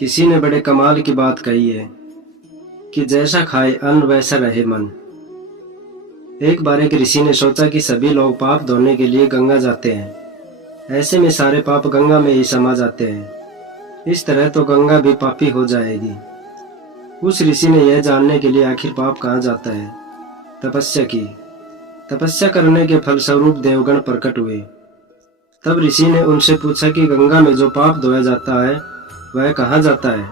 किसी ने बड़े कमाल की बात कही है कि जैसा खाए अन्न वैसा रहे मन। एक बार एक ऋषि ने सोचा कि सभी लोग पाप धोने के लिए गंगा जाते हैं। ऐसे में सारे पाप गंगा में ही समा जाते हैं। इस तरह तो गंगा भी पापी हो जाएगी। उस ऋषि ने यह जानने के लिए आखिर पाप कहाँ जाता है, तपस्या की। तपस्या करने के फलस्वरूप देवगण प्रकट हुए। तब ऋषि ने उनसे पूछा कि गंगा में जो पाप धोया जाता है वह कहाँ जाता है।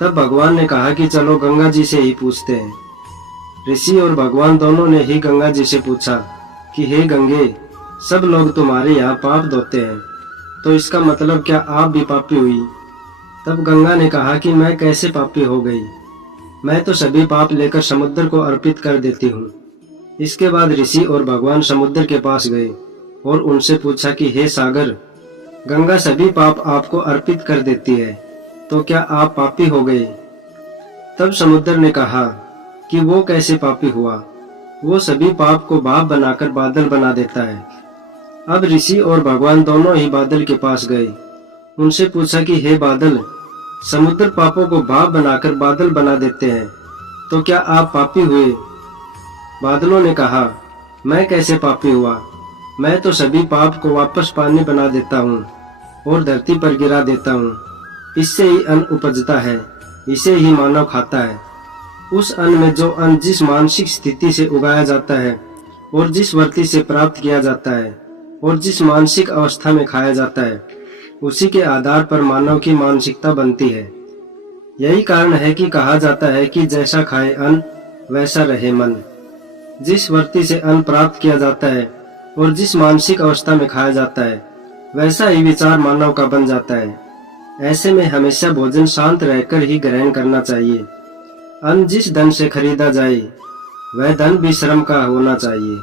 तब भगवान ने कहा कि चलो गंगा जी से ही पूछते हैं। ऋषि और भगवान दोनों ने ही गंगा जी से पूछा कि हे गंगे, सब लोग तुम्हारे यहाँ पाप धोते हैं, तो इसका मतलब क्या आप भी पापी हुई? तब गंगा ने कहा कि मैं कैसे पापी हो गई, मैं तो सभी पाप लेकर समुद्र को अर्पित कर देती हूँ। इसके बाद ऋषि और भगवान समुद्र के पास गए और उनसे पूछा कि हे सागर, गंगा सभी पाप आपको अर्पित कर देती है, तो क्या आप पापी हो गए? तब समुद्र ने कहा कि वो कैसे पापी हुआ, वो सभी पाप को भाप बनाकर बादल बना देता है। अब ऋषि और भगवान दोनों ही बादल के पास गए। उनसे पूछा कि हे बादल, समुद्र पापों को भाप बनाकर बादल बना देते हैं, तो क्या आप पापी हुए? बादलों ने कहा, मैं कैसे पापी हुआ, मैं तो सभी पाप को वापस पानी बना देता हूँ और धरती पर गिरा देता हूँ। इससे ही अन्न उपजता है, इसे ही मानव खाता है। उस अन्न में जो अन्न जिस मानसिक स्थिति से उगाया जाता है और जिस वृत्ति से प्राप्त किया जाता है और जिस मानसिक अवस्था में खाया जाता है, उसी के आधार पर मानव की मानसिकता बनती है। यही कारण है कि कहा जाता है कि जैसा खाए अन्न वैसा रहे मन। जिस वृत्ति से अन्न प्राप्त किया जाता है और जिस मानसिक अवस्था में खाया जाता है, वैसा ही विचार मानव का बन जाता है। ऐसे में हमेशा भोजन शांत रहकर ही ग्रहण करना चाहिए। अन्न जिस धन से खरीदा जाए वह धन भी श्रम का होना चाहिए।